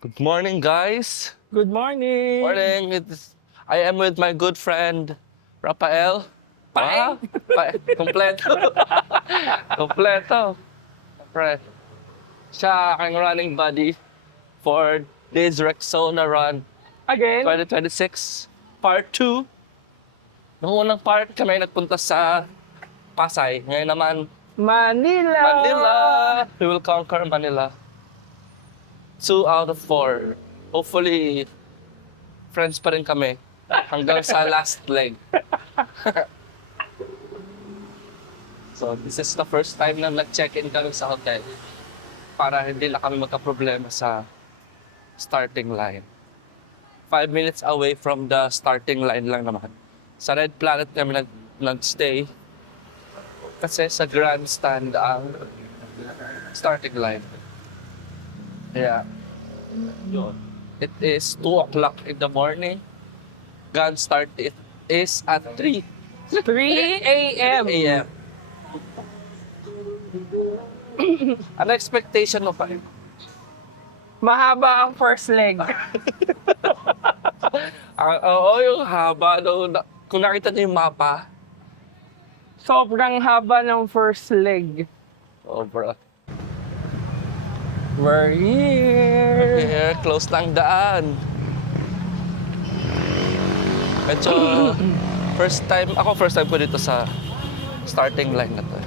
Good morning, guys. Good morning! Morning. I am with my good friend, Rafael. Paeng. Kompleto. Kompleto. Pre. Siya aking running buddy for this Rexona Run Again? 2026 Part 2. Noong unang part kami nagpunta sa Pasay. Ngayon naman, Manila! Manila. We will conquer Manila. 2 out of 4. Hopefully, friends pa rin kami hanggang sa last leg. So, this is the first time na nag-check-in kami sa hotel para hindi na kami magka-problema sa starting line. 5 minutes away from the starting line lang naman. Sa Red Planet kami nag-stay kasi sa grandstand ang starting line. Yeah. It is 2 o'clock in the morning. Gun start it is at 3 3 a.m. a.m. Ano expectation mo pa? Mahaba ang first leg. Oo, yung haba. Kung nakita niyo yung mapa, Sobrang haba ng first leg. oh bro. We're here! Here, close lang daan. Medyo, first time ko dito sa starting line na to.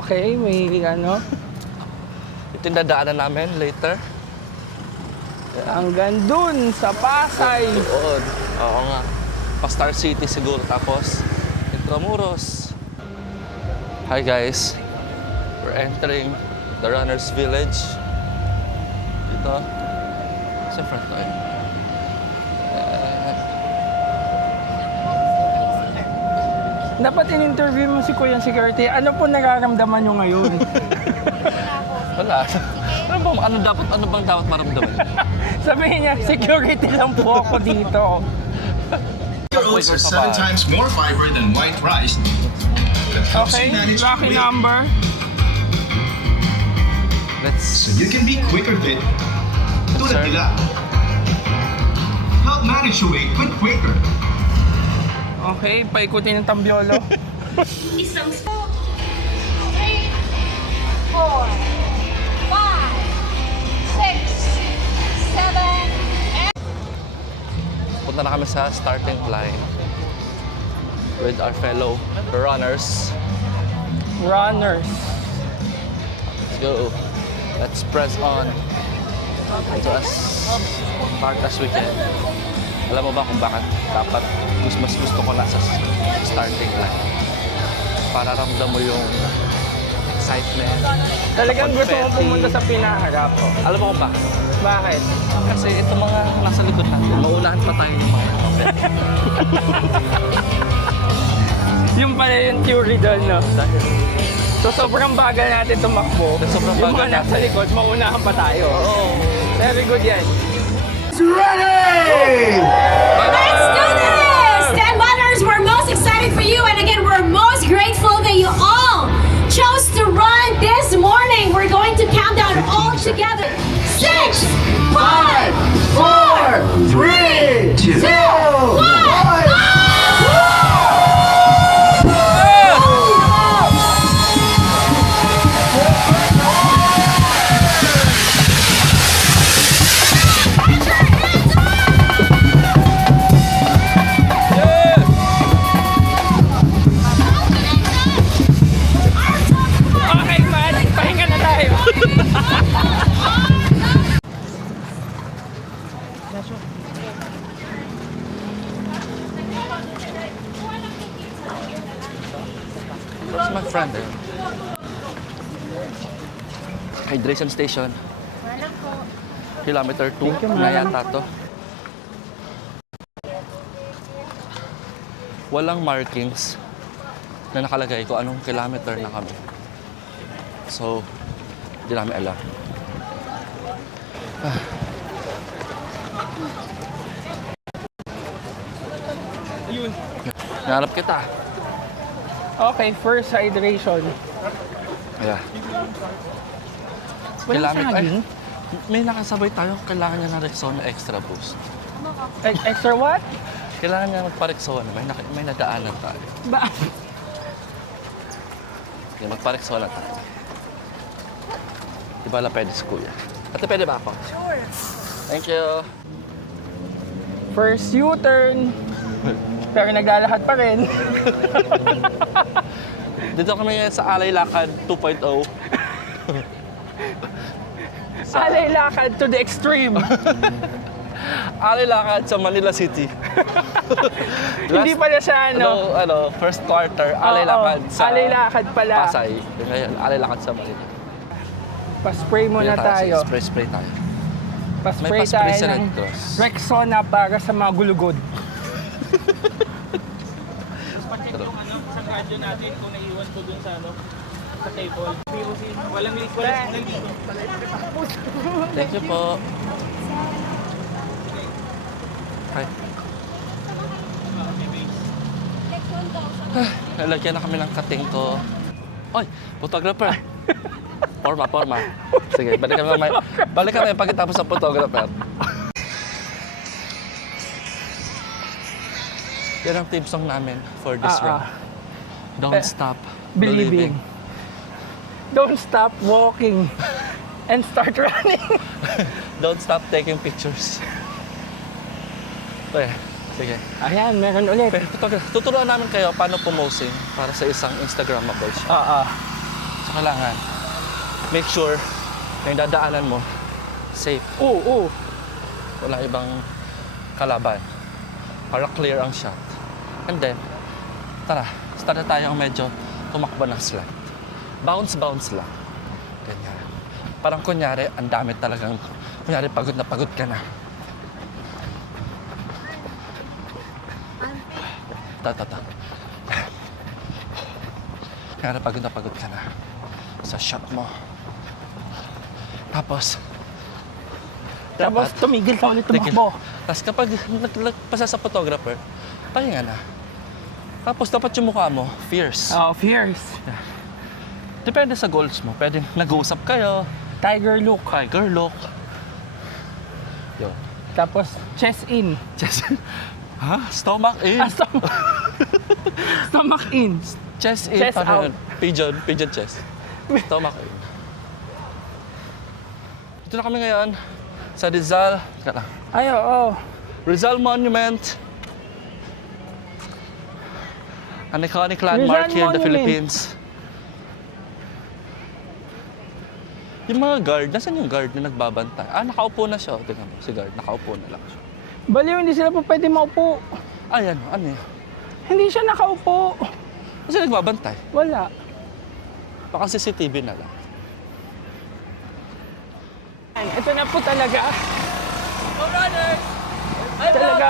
Okay, may ano. Ito yung dadaanan namin later. Hanggang dun sa Pasay. Doon. Oo nga. Pa-Star City siguro. Tapos, Intramuros. Hi guys. We're entering the Runner's Village. Dito. Sa front tayo. Dapat in-interview mo si Kuya Security. Ano po nararamdaman nyo ngayon? Wala. Ano bang dapat maramdaman? Sabihin niya, security lang po ako dito. Oats are 7 times more fiber than white rice. That helps Okay, you manage lucky weight. number. So you can be quicker fit. Tulad nila. Help manage your weight with Quaker. Okay, paikutin ng tambiolo. Isang 3, 4, 5, 6, 7, Punta na kami sa starting line with our fellow runners. Runners. Let's go. Let's press on to as hard as we can. Alam mo ba kung bakit dapat mas gusto ko nasa starting line? Para ramdam mo yung excitement. Talagang gusto mo confetti. pumunta sa pinaharap. Alam mo kung bakit? Bakit? Kasi ito mga nasa likod natin, maunahan pa tayo ng mga confetti. Yung pala yung theory doon, no? So sobrang bagal natin tumakbo. Sobrang Yung bagal mga nasa likod, maunahan pa tayo. Oo. Very good yan. Let's do this! 10 runners, we're most excited for you. And again, we're most grateful that you all chose to run this morning. We're going to count down all together. 6, 5, 4, 3, 2, 1. Okay, man. Pahinga na tayo. Where's my friend? Hydration station. Kilometer 2 Thank you, na ma'am. yata to. Walang markings na nakalagay kung anong kilometer na kami. So, hindi namin alam. Yun. Nahanap kita. Okay, first hydration. Yeah. Walang Kailangan- saging? May nakasabay tayo, kailangan niya ng Rexona Extra Boost. Extra what? Kailangan niya magpa-Rexona, may nadaanan tayo. Ba? Okay, magpa-Rexona tayo. Di ba la pwede si Kuya? Ate, pwede ba ako? Sure. Thank you. First U-turn. Pero naglalakad pa rin. Dito kami ngayon sa Alay Lakad 2.0. Alay lakad to the extreme. Alay Lakad sa Manila City. Hindi pala siya First quarter, Alay Oo, Lakad sa Alay lakad pala. Pasay. Ngayon, Alay Lakad sa Manila. Pa-spray muna Dito tayo. Spray tayo. Pa-spray May pa-spray tayo sa ng Red Cross. Rexona para sa mga gulugod. Sa radyo natin kung naiwan ko dun sa sa table. Walang leak, walang leak. Thank you po. Hi. Nalagyan na kami ng kating ko. Oy, photographer. Forma. Sige, balik kami pagkatapos ng photographer. Yan ang team song namin for this run. Don't stop Believing. Don't stop walking and start running. Don't stop taking pictures. Okay, sige. Ayan, meron ulit. Tuturuan namin kayo paano pumosing para sa isang Instagrammable shot. So kailangan, make sure na yung dadaanan mo, safe. Oo. Wala ibang kalaban. Para clear ang shot. And then, tara, start na tayong medyo tumakbo ng slide. Bounce lang. Ganyan. Parang kunyari, ang dami talagang, kunyari pagod na pagod ka na. Ta. Kunyari pagod na pagod ka na sa shot mo. Tapos Tumigil ka ulit tumakbo. Tapos kapag nagpasa sa photographer, pahinga na. Tapos dapat yung mukha mo, fierce. Oh, fierce. Depende sa goals mo. Pwede nag-uusap kayo, Tiger look. tiger look. Yun. Tapos, chest in. Chest. Ha? Stomach in. Stomach in. Chest in. Chest Paano out. yun? Pigeon chest. Stomach in. Ito na kami ngayon sa Rizal. Teka lang. Ay, oo. Rizal Monument. An iconic landmark Rizal here in the Monument. Philippines. Yung mga guard, nasan yung guard na nagbabantay? Nakaupo na siya. Tingnan mo, si guard, nakaupo na lang siya. Baliw, hindi sila po pwede maupo. Ayan, ano yun? Hindi siya nakaupo. Kasi nagbabantay. Wala. Baka CCTV na lang. Ito na po talaga. Go runners! Talaga.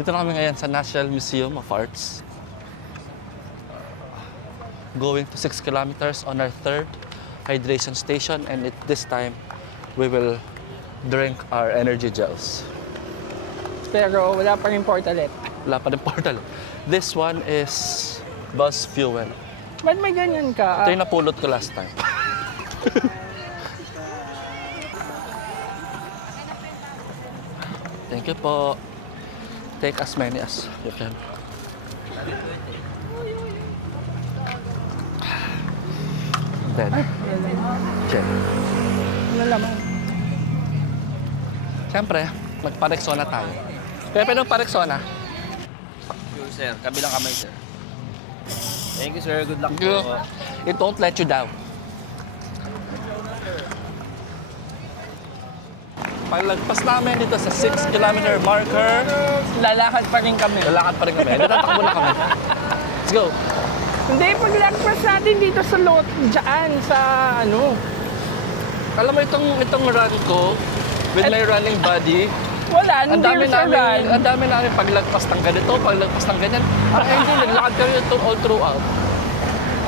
Dito na kami ngayon sa National Museum of Arts. Going to 6 kilometers on our third hydration station, and this time we will drink our energy gels. Pero wala pa rin portalet. Wala pa rin portal. This one is bus fuel. Ba't may ganyan ka? Ito yung napulot ko last time. Thank you po. Take as many as you can. Then, check. Ano naman? Siyempre, magpa-Rexona tayo. Pepe, nung pa-Rexona. Sure, sir. Kabilang kamay, sir. Thank you, sir. Good luck Thank you. po. It won't let you down. Paglagpas namin dito sa 6 kilometer marker, Lalakad pa rin kami. lalakad pa rin kami. Natatakbo na kami. Let's go. Hindi, paglagpas natin dito sa lot, dyan, sa ano. Alam mo itong run ko with my running body, Wala, ang hindi dami sa namin, run. ang dami namin paglagpas ng ganito, paglagpas ng ganyan. Hindi, naglakad kami ito all throughout.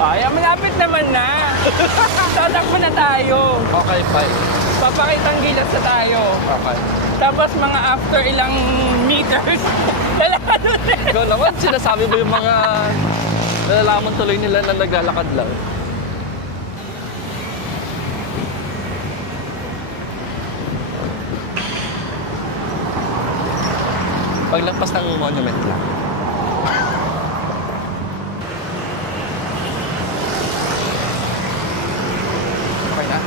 Ay, malapit naman na. Tatakbo na tayo. Okay, fine. Papakitang gilas na tayo. Okay. Tapos mga after ilang meters, lalakad ulit. Ikaw naman, sinasabi mo yung mga nalalaman tuloy nila na naglalakad lang. Paglagpas ng monument lang. Okay na?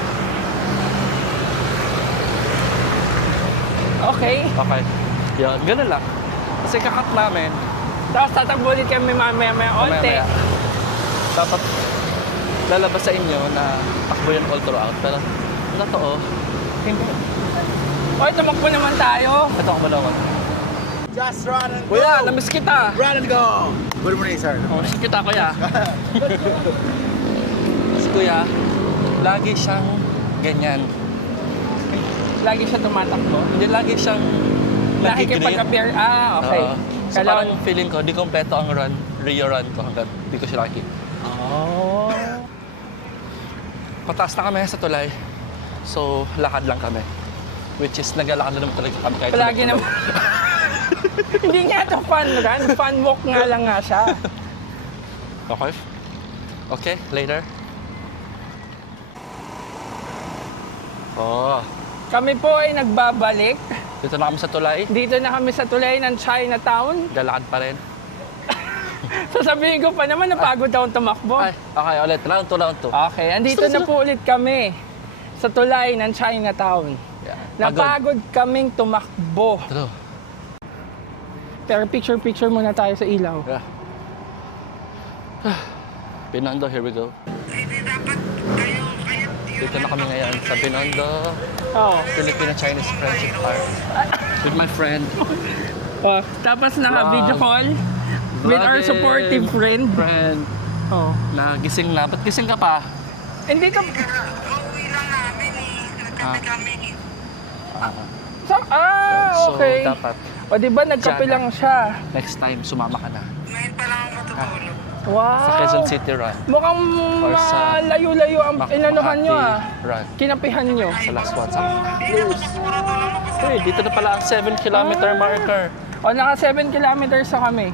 Okay. Okay. Yun, ganun lang. Kasi kakat namin, Tapos tatakbo ulit kami mamaya-maya onte. mamaya dapat lalabas sa inyo na takbo yan all throughout. Pero ano to oh? Hindi. Oy, tumakbo naman tayo. Ito ako malawan. Just run and go! Kuya, namiss kita! Run and go! Good morning, sir. Namiss kita, kuya. Si kuya, lagi siyang ganyan. Lagi siya tumatakbo. Hindi lagi siyang nag-green. Nakikipag-appear. Ah, okay. Oo. So parang feeling ko, di kompleto ang Rio run ko hanggang di ko siya nakikita. Oh. Pataas na kami sa tulay. So, lakad lang kami. Which is, naglalakad na naman talaga kami kahit Palagi tulay. naman. Hindi nga ito fun run. Fun walk nga lang nga siya. Okay? Okay, later. Oh, Kami po ay nagbabalik. dito na kami sa tulay. Dito na kami sa tulay ng Chinatown. Lalakad pa rin. Sasabihin ko pa naman, napagod akong tumakbo. Ay, okay, ulit. Round 2, round 2. Okay, andito na po ulit kami sa tulay ng Chinatown. Yeah. Napagod kaming tumakbo. True. Pero picture-picture muna tayo sa ilaw. Yeah. Binondo, here we go. Dito na kami ngayon sa Binondo, Oo. Filipino-Chinese Friendship Park. With my friend. Oh, tapos naka-video call with our Vlogging supportive friend. Friend. Oh. Na gising na. Ba't gising ka pa? Hindi ka... Uuwi lang namin eh. Nagkape kami. So, Okay. dapat O di ba nagkape Diyan. lang siya? next time sumama ka na. Ngayon pa lang ako matutulog. Wow. Sa Quezon City Run. Mukhang Or sa layo-layo ang inanuhan nyo Makati Run. Kinapihan nyo. Sa last one. Sa Hindi ako sigurado lang ako. Hey, dito na pala ang 7-kilometer marker. O naka 7 kilometers na kami.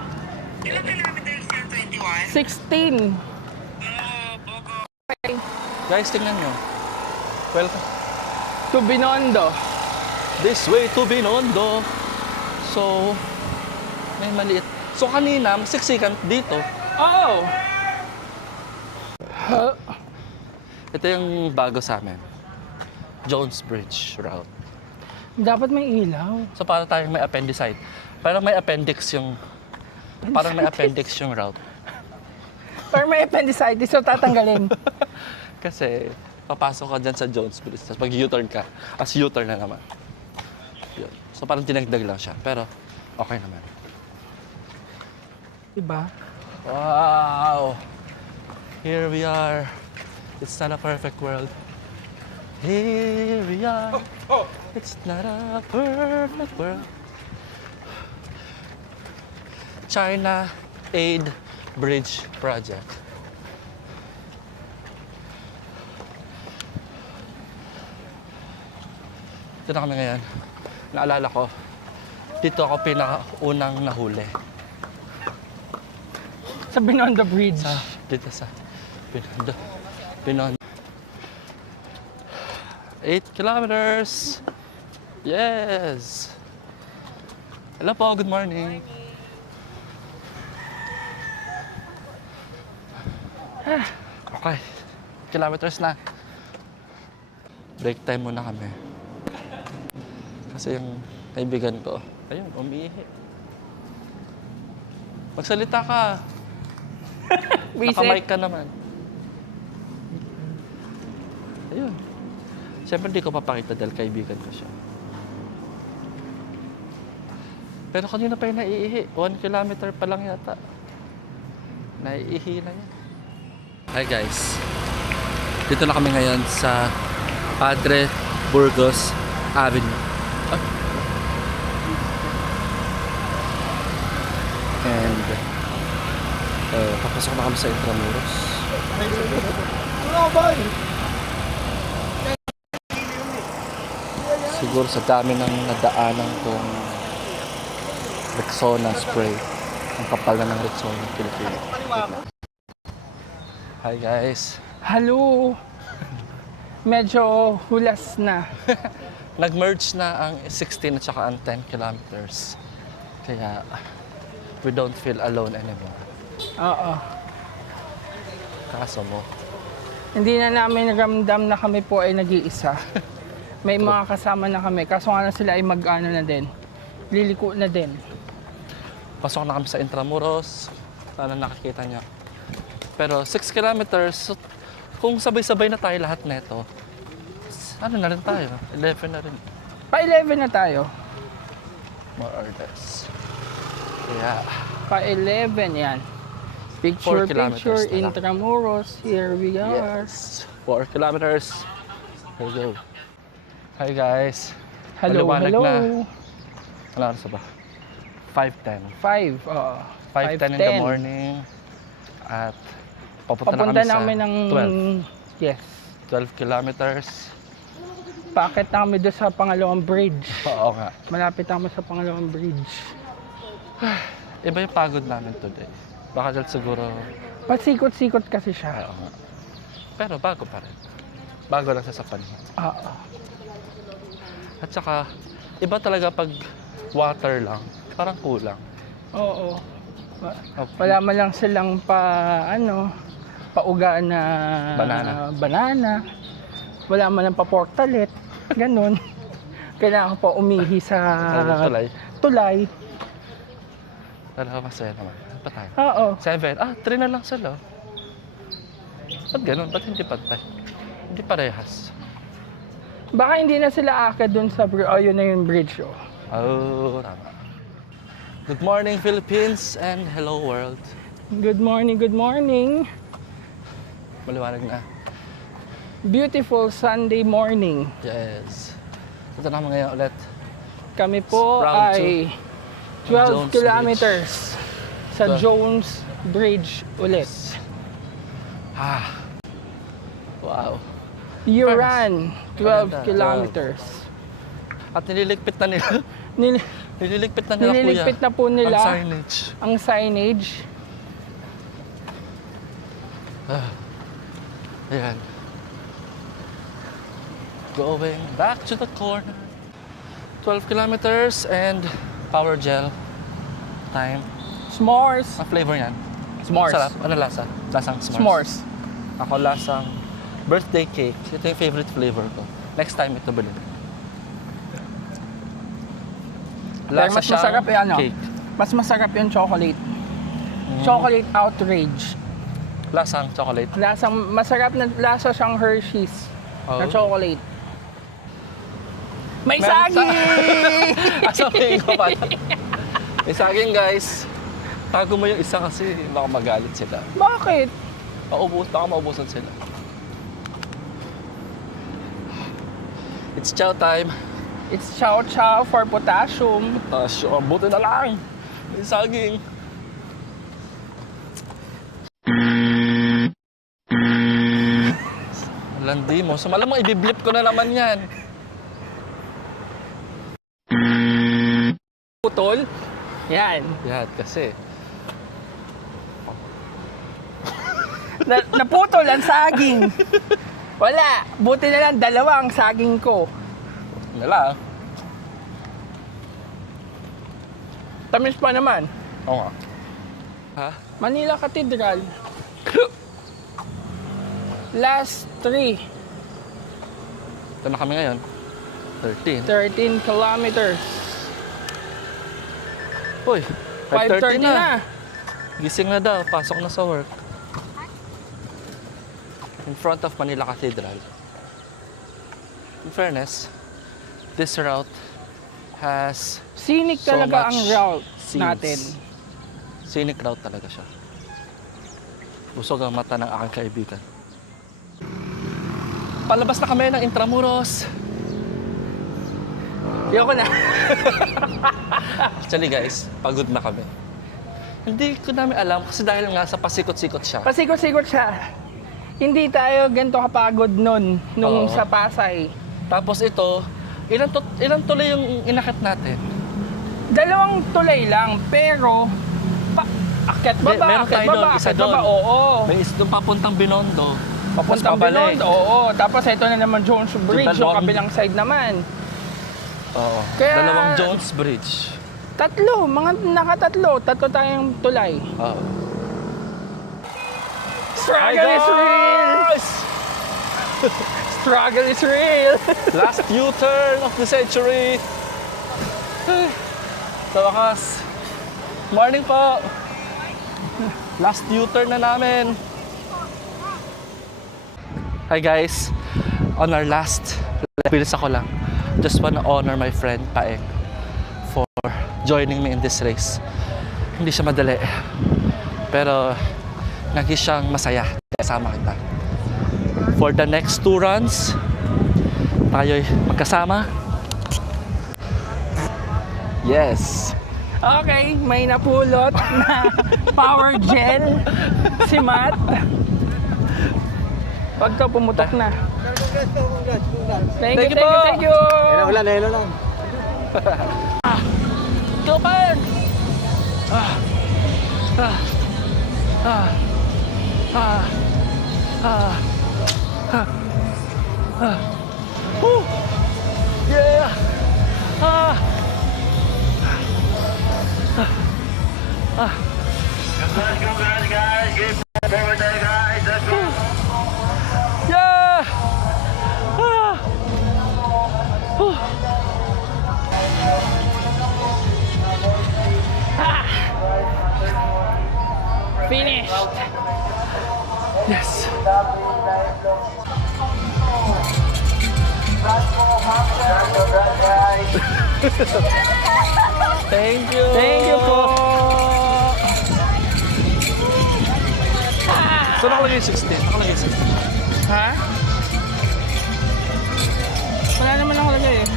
Ilang kilometers yan? 21? 16. Bogo. Guys, tingnan nyo. Welcome. To Binondo. This way to Binondo. So, may maliit. So, kanina, masiksikan dito. Oo. Ito yung bago sa amin. Jones Bridge route. Dapat may ilaw. So, para tayong may appendicite. Parang may appendix yung... Parang may appendix yung route. Or may appendicitis, so tatanggalin. Kasi, papasok ka dyan sa Jones Bridge. Tapos pag U-turn ka, as U-turn na naman. Yun. So, parang tinagdag lang siya. Pero, okay naman. Diba? Wow! Here we are. It's not a perfect world. Here we are. It's not a perfect world. China Aid Bridge Project. Ito na kami ngayon. Naalala ko, dito ako pinakaunang nahuli. Sa Binondo Bridge. Dito sa Binondo. 8 kilometers. Yes. Hello po, good morning. Okay. Kilometers na. Break time muna kami. Kasi yung kaibigan ko, ayun, umiihi. Magsalita ka. Naka-mic ka naman. Ayun. Siyempre hindi ko papakita dahil kaibigan ko siya. Pero kanina pa yung naiihi. 1 kilometer pa lang yata. Naiihi na yan. Hi guys. Dito na kami ngayon sa Padre Burgos Avenue. And papasok na kami sa Intramuros. Siguro sa dami ng nadaanan kong Rexona spray. Ang kapal na ng Rexona Pilipino. Hi guys. Hello! Medyo hulas na. Nag-merge na ang 16 at saka ang 10 kilometers. Kaya we don't feel alone anymore. Oo. Kaso mo, Hindi na namin ramdam na kami po ay nag-iisa. May mga kasama na kami. Kaso nga na sila ay mag-ano na din. Liliko na din. pasok na kami sa Intramuros. Sana nakikita niya. Pero 6 kilometers, so, kung sabay-sabay na tayo lahat neto, ano na rin tayo? 11 na rin. Pa-11 na tayo. More or less. Kaya, Pa-11 yan. Picture, 4 kilometers picture, na lang. Intramuros. Here we are. yes. 4 kilometers. Here we go. Hi guys. Hello, Maliwanag hello. na. Ano oras ba? 5:10. 5, oo. 5:10 in the morning. At papunta Papunta na kami namin ng... sa Yes. 12 kilometers. Paakit na kami doon sa pangalawang bridge. Oo nga. Malapit na kami sa pangalawang bridge. Iba yung pagod namin today. Baka dahil siguro, Pasikot-sikot kasi siya. oo nga. Pero bago pa rin. Bago lang sa panahon. Oo. At saka, iba talaga pag water lang. Parang kulang. Oo. Wala man lang silang pauga na banana. Wala man lang pa pork talit. Ganun. Kailangan pa umihi sa tulay. Talaga masaya naman. Pa tayo? Oo. 7. 3 na lang sila. Ba't ganun? Ba't hindi pantay? Hindi parehas. Baka hindi na sila akad dun sa bridge. Oh, yun na yung bridge. Oh. Oh, tama. Good morning, Philippines, and hello, world. Good morning, good morning. Maliwanag na. Beautiful Sunday morning. Yes. Ito na ngayon ulit. Kami po Round ay Jones 12 kilometers sa Ito. Jones Bridge ulit. Wow. You Friends. ran 12 Maganda, kilometers. At nililigpit na nila. Nil- Nililigpit na nila, Nililigpit kuya. na po nila Ang signage. ang signage. Ayan. Going back to the corner. 12 kilometers and power gel time. S'mores. Ang flavor niyan. S'mores. Sarap. Ano lasa? Lasang s'mores. S'mores. Ako lasang birthday cake. Ito yung favorite flavor ko. Next time ito bilhin. Pero mas siyang masarap cake. Mas masarap yung chocolate. Chocolate outrage. Lasang chocolate. Masarap na lasa siyang Hershey's na Oh. chocolate. May Meron saging! Sabihin ko pa. May saging guys. Tago mo yung isa kasi baka magalit sila. Bakit? Baka maubusan sila. It's chow time. It's chow chow for potassium. Sure, buti na lang. May saging. Landi mo. So malamang ibiblip ko na naman yan. Putol. Yan. Yan, kasi. Naputol ang saging. Wala. Buti na lang dalawa ang saging ko. Nala. Tamis pa naman. Oo nga. Ha? Manila Cathedral. Last 3. Ito na kami ngayon. 13. 13 kilometers. Uy, 5:30 na. Gising na daw. Pasok na sa work. In front of Manila Cathedral. In fairness, this route has Scenic so talaga ang much route scenes. natin. Scenic route talaga siya. Busog ang mata ng aking kaibigan. Palabas na kami ng Intramuros. Ayoko na. Actually guys, pagod na kami. Hindi ko namin alam kasi dahil nga sa pasikot-sikot siya. Pasikot-sikot siya. Hindi tayo ganito kapagod nung Oo. sa Pasay. Tapos ito, Ilang tuloy yung inakit natin? Dalawang tulay lang, pero akyat baba, Meron akyat tayo baba, doon, isa akyat baba, doon. oo. May is doon papuntang Binondo. Papuntang Tapos pabalik. Binondo, oo. Tapos ito na naman Jones Bridge, yung dalawang- kabilang side naman. Oo. Kaya- Dalawang Jones Bridge. Tatlo, tatlo tayong tulay. Oo. Struggle is real! Struggle is real! Last U-turn of the century. Ay, sa wakas. Morning po. Last U-turn na namin. Hi guys. On our last, bilis ako lang. Just wanna honor my friend Paeng for joining me in this race. Hindi siya madali. Pero naging siyang masaya. Kasama kita. For the next 2 runs, tayo'y magkasama. Yes. Okay, may napulot na power gel si Matt. Pagka pumutok na. Thank you, Thank you po. thank you. Hello lang. Go Paeng! Woo! Yeah! Congrats, guys. Good forward there, guys. Let's go. Yeah! Finished. Yes! Thank you! Thank you po. So nakalagay 16? Nakalagay 16. Ha? Wala naman ako lagay eh.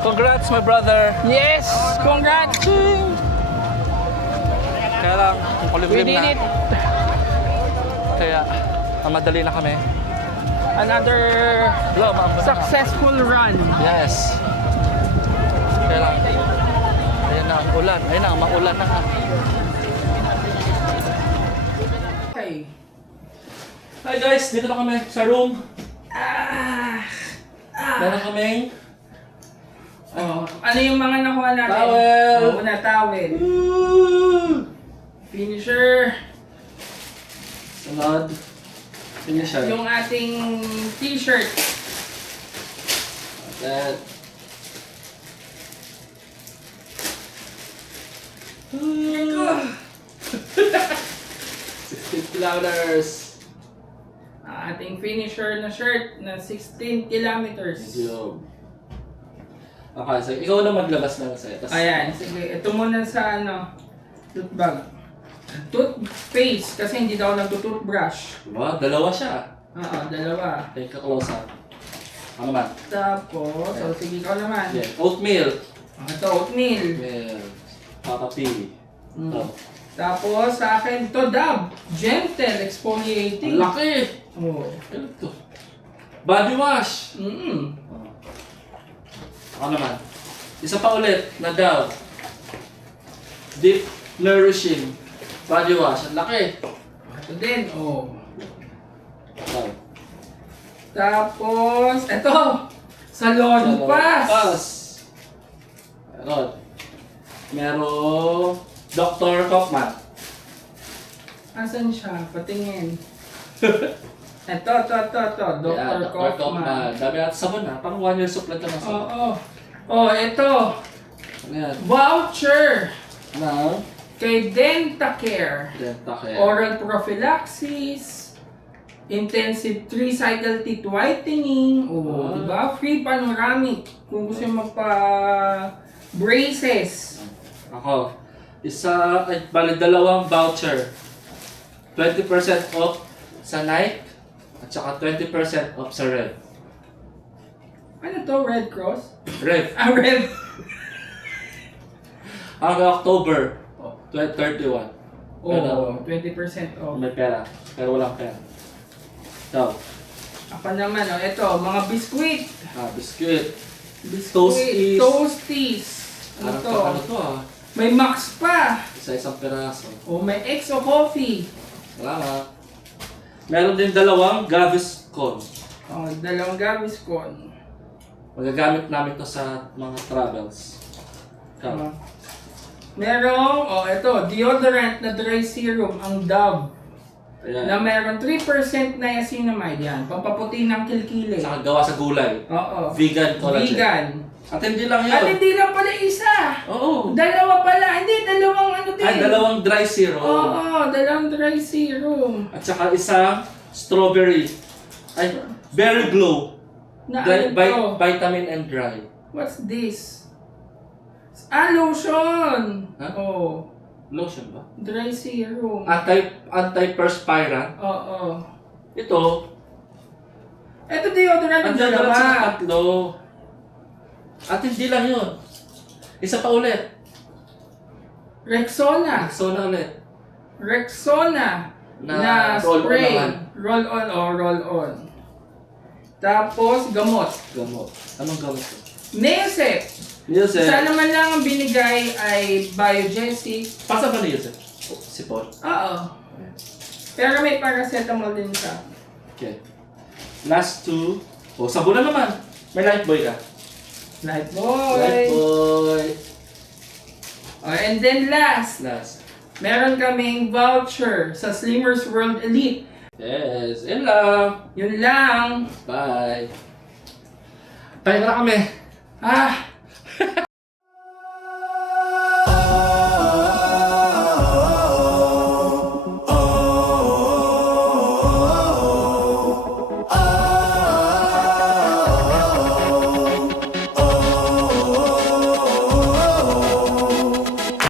Congrats my brother! Yes! Congrats! Kaya lang, We kulimlim did na. it! Kaya, mamadali na kami. Another Hello, maambon na. successful run. Yes. Kaya lang, ayan na, ulan. Ayan na, maulan na nga. Okay. Hi guys, dito na kami sa room. Meron kaming Oh, ano yung mga nakuha natin? Towel. Oh, una, towel. Finisher. sunod. Finisher. Yung ating t-shirt. That. 16 kilometers. Ang ating finisher na shirt na 16 kilometers. Yo. Okay, so ikaw na maglabas ng set. Ayan, sige. Ito muna sa tooth bag. Toothpaste kasi hindi daw nagtutoothbrush. Diba? Dalawa siya. Oo, dalawa. Take a close up. Ano man? Tapos, so sige ikaw naman. Yeah. Oatmeal. Ito, oatmeal. Oatmeal. Papa P. Mm. Oh. Tapos sa akin, to Dab. Gentle exfoliating. Ang laki! Oh. Ano to? Body wash. Ako naman. Isa pa ulit na Dove. Deep Nourishing Body Wash. Ang laki. Ito din, oh. Dove. Tapos, ito. Salon Pass. Pass. Meron. Merong Dr. Kaufman. Asan siya? Patingin. Ito. Dr. Yeah, Kaufman. Dami natin sabon ha. Parang 1 year supply ka na sabon. Oo. Oh, ito. Ano yan? Voucher Na? kay Dentacare. Dentacare. Oral prophylaxis. Intensive 3-cycle teeth whitening. Oh, di ba? Free panoramic. Kung gusto mo braces. Ako. Bali dalawang voucher. 20% off sa night at saka 20% off sa Rev. Ano to? Red Cross? Rev. Ah, Red. Hanggang October 2031. Oh, 20% off. May pera. Pero walang pera. So, Ako naman, ito, mga biskuit. Biscuit. Biskuit. Toasties. Ano to? Ano to May Max pa. Isa-isang peraso. O may XO coffee. Salamat. Meron din dalawang Gaviscon. O, dalawang Gaviscon. Magagamit namin to sa mga travels. Ikaw. Merong, ito, deodorant na dry serum, ang Dove. Ayan. Na meron 3% niacinamide yan. Pampaputi ng kilkili. Saka gawa sa gulay. Oo. Vegan collagen. Vegan. At hindi lang yun. At hindi lang pala isa. Oo. Dalawa pala. Hindi, dalawang ano din. Ay, dalawang dry serum. Oo, dalawang dry serum. At saka isang strawberry. Ay, berry glow. Na ano to? Vitamin and dry. What's this? Lotion. Ha? Oh, Lotion ba? dry serum. Anti-perspirant. Oo. Ito, Ito deodorant ang ng dalawa sa dalawa. tatlo. At hindi lang yun. Isa pa ulit. Rexona. So na ulit. Rexona. Na Na roll-on spray. naman. Roll on o roll on. Tapos gamot. Gamot. Anong gamot to? Neosep. Yusef. Isa naman lang ang binigay ay Biogesic. Pasa ba ni Yusef? Si Paul. Oo. Pero may paracetamol din siya. Okay. Last two. Sabon na naman. May Lifebuoy ka. Lifebuoy. Lifebuoy. And then last, meron kaming voucher sa Slimmers World Elite. Yes. Yun lang. Yun lang. Bye. Tayo na kami.